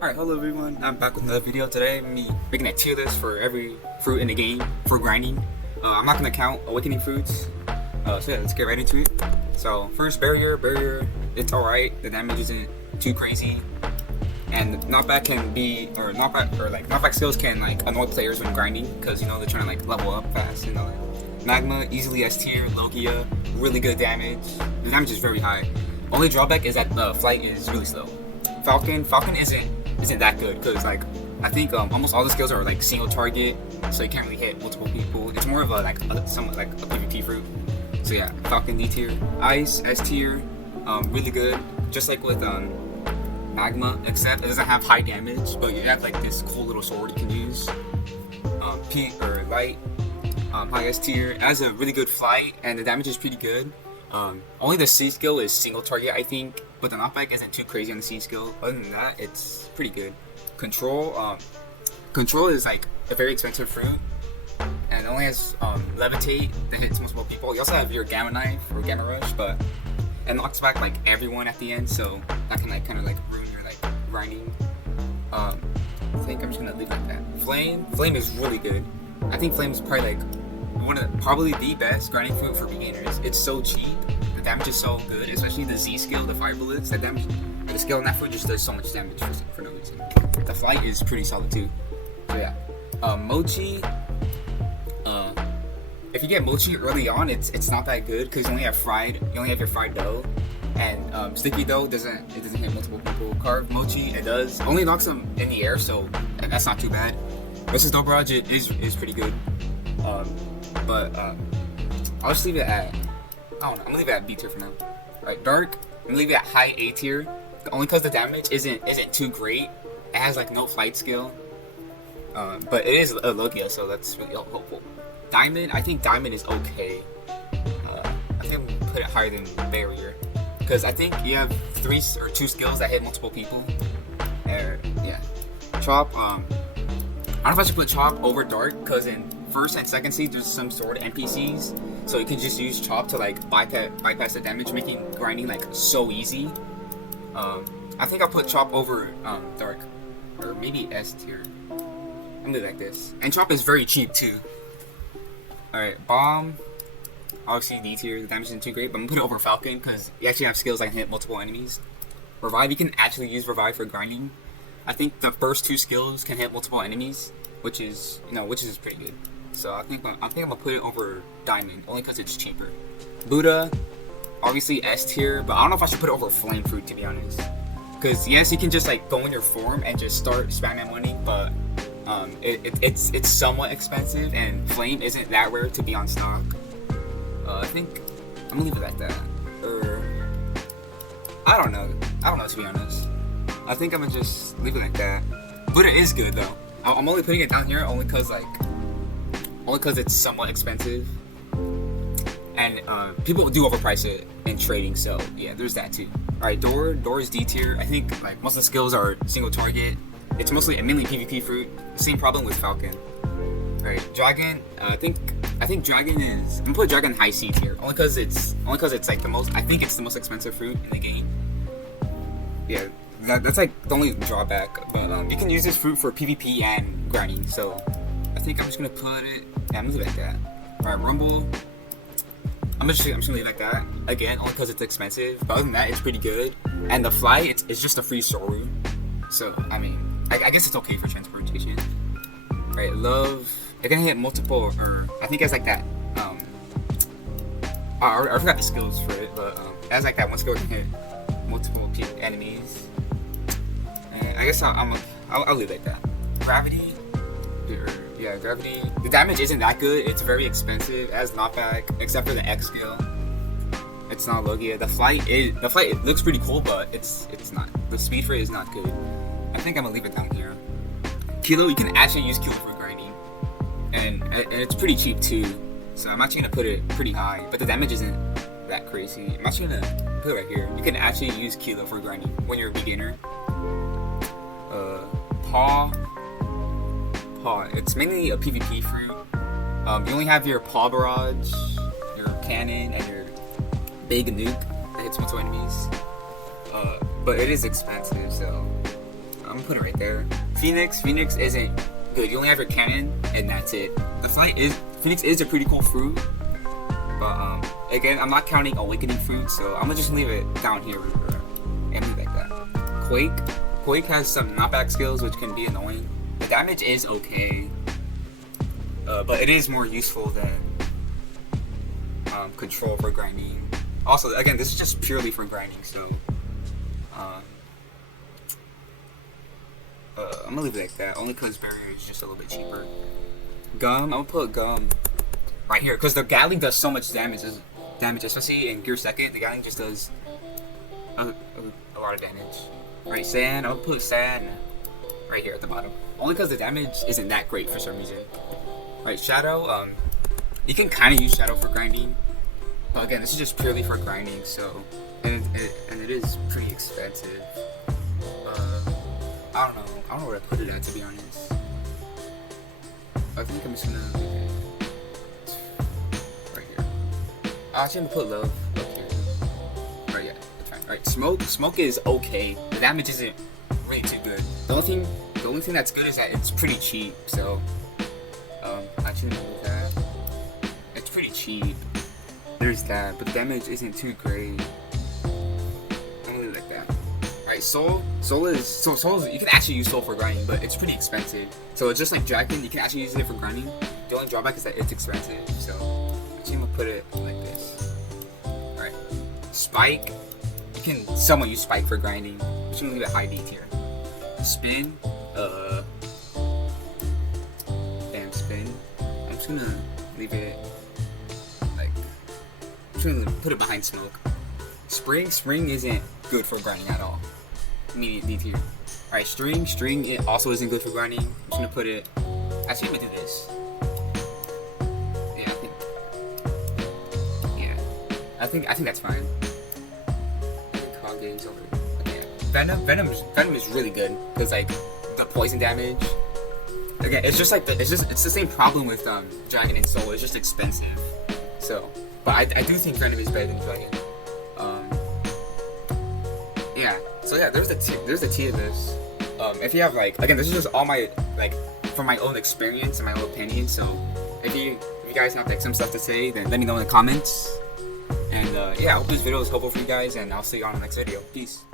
Alright, hello everyone, I'm back with another video today. Me making a tier list for every fruit in the game for grinding. I'm not going to count awakening fruits, so yeah, let's get right into it. So first, barrier, it's alright, the damage isn't too crazy. And knockback can be, knockback skills can like annoy players when grinding, because they're trying to like level up fast, Magma, easily S tier, Logia, really good damage. The damage is very high. Only drawback is that the flight is really slow. Falcon isn't that good, because like I think almost all the skills are like single target, so you can't really hit multiple people. It's more of somewhat like a PvP fruit. So yeah, Falcon D tier. Ice S tier, really good, just like with Magma, except it doesn't have high damage, but you have like this cool little sword you can use. Light, high S tier, it has a really good flight and the damage is pretty good. Only the C skill is single target, I think, but the knockback isn't too crazy on the C skill. Other than that, it's pretty good. Control is like a very expensive fruit, and it only has levitate that hits multiple people. You also have your gamma knife or gamma rush, but it knocks back like everyone at the end, so that can like kind of like ruin your like grinding. I think I'm just gonna leave it like that. Flame is really good. I think Flame is probably like probably the best grinding fruit for beginners. It's so cheap, the damage is so good, especially the Z skill, the fire bullets. That damage, the skill on that fruit just does so much damage for no reason. The flight is pretty solid too. So yeah, Mochi. If you get Mochi early on, it's not that good because you only have your fried dough, and sticky dough doesn't hit multiple people. Carved Mochi, it does. Only knocks them in the air, so that's not too bad. Versus Dough Barrage, it is pretty good. But I'll just leave it at, I don't know, I'm gonna leave it at B tier for now. Alright, Dark, I'm gonna leave it at high A tier, only because the damage isn't too great. It has like no flight skill, but it is a Logia, so that's really hopeful. Diamond, I think Diamond is okay. I think I'm gonna put it higher than Barrier, because I think you have 2 skills that hit multiple people. Yeah. Chop, I don't know if I should put Chop over Dark, because in first and second seed there's some sort of NPCs, so you can just use Chop to like bypass the damage, making grinding like so easy. I think I'll put Chop over Dark, or maybe S tier. I'm gonna do like this. And Chop is very cheap too. Alright, Bomb, obviously D tier, the damage isn't too great, but I'm gonna put it over Falcon because you actually have skills that can hit multiple enemies. Revive, you can actually use Revive for grinding. I think the first 2 skills can hit multiple enemies, which is pretty good. So I think I'm gonna put it over Diamond, only because it's cheaper. Buddha, obviously S tier, but I don't know if I should put it over Flame Fruit, to be honest. Because yes, you can just like go in your form and just start spamming money, but it's somewhat expensive, and Flame isn't that rare to be on stock. I think I'm gonna leave it like that. I don't know to be honest. I think I'm gonna just leave it like that. Buddha is good though. I'm only putting it down here only because it's somewhat expensive, and people do overprice it in trading, so yeah, there's that too. Alright, Door is D tier. I think like most of the skills are single target. It's mainly PvP fruit. Same problem with Falcon. Alright, Dragon. I think Dragon is. I'm gonna put Dragon high C tier only because it's like the most. I think it's the most expensive fruit in the game. Yeah. That's like the only drawback, but you can use this fruit for PvP and grinding, so I think I'm just gonna put it. Yeah, I'm gonna leave it like that. Alright, Rumble. I'm just gonna leave it like that again, only because it's expensive. But other than that, it's pretty good. And the fly, it's just a free Soru, so I mean, I guess it's okay for transportation. Alright, Love. It can hit multiple, or I think it has like that. I forgot the skills for it, but it has like that one skill that can hit multiple enemies. I guess I'll leave it like that. Gravity, yeah, Gravity. The damage isn't that good. It's very expensive. It has knockback, except for the X skill. It's not Logia. The flight it looks pretty cool, but it's not. The speed for it is not good. I think I'm gonna leave it down here. Kilo, you can actually use Kilo for grinding, and it's pretty cheap too. So I'm actually gonna put it pretty high, but the damage isn't that crazy. I'm actually gonna put it right here. You can actually use Kilo for grinding when you're a beginner. Paw. It's mainly a PvP fruit. You only have your Paw Barrage, your Cannon, and your Big Nuke that hits multiple enemies. But it is expensive, so I'm gonna put it right there. Phoenix isn't good. You only have your cannon, and that's it. Phoenix is a pretty cool fruit, but again, I'm not counting awakening fruit, so I'm gonna just leave it down here and leave it like that. Quake has some knockback skills which can be annoying. The damage is okay, but it is more useful than control for grinding. Also, again, this is just purely for grinding, so I'm gonna leave it like that, only because barrier is just a little bit cheaper. Gum, I'm gonna put gum right here, because the Gatling does so much damage, especially in Gear 2nd. The Gatling just does a lot of damage. Right, sand, I'm gonna put sand right here at the bottom, only because the damage isn't that great for some reason. Right, shadow, you can kind of use shadow for grinding, but again, this is just purely for grinding, so, and it is pretty expensive. I don't know where to put it at, to be honest. I think I'm just gonna leave it right here. Actually, I'm gonna put love up here. Right, yeah, that's fine. Right, smoke is okay. The damage isn't really too good. The only thing that's good is that it's pretty cheap, so, actually, move that. It's pretty cheap. There's that, but the damage isn't too great. I'm gonna leave it like that. Right, soul is you can actually use soul for grinding, but it's pretty expensive. So it's just like dragon, you can actually use it for grinding. The only drawback is that it's expensive. So actually I'm gonna put it like this. Alright. Spike, you can somewhat use spike for grinding. I'm just gonna leave it high D tier. Spin, damn spin. I'm just gonna leave it like, I'm just gonna put it behind smoke. Spring isn't good for grinding at all. Immediate D tier. Alright, string it also isn't good for grinding. I'm just gonna put it, actually I'm gonna do this. I think that's fine. Kage's over. Okay. Venom is really good because like the poison damage. Again, it's just like it's the same problem with Dragon and Soul. It's just expensive. So, but I do think Venom is better than Dragon. Yeah. So yeah, there's the tier list. If you have like, again, this is just all my like from my own experience and my own opinion. So if you guys have like some stuff to say, then let me know in the comments. And yeah, I hope this video was helpful for you guys, and I'll see you on the next video. Peace.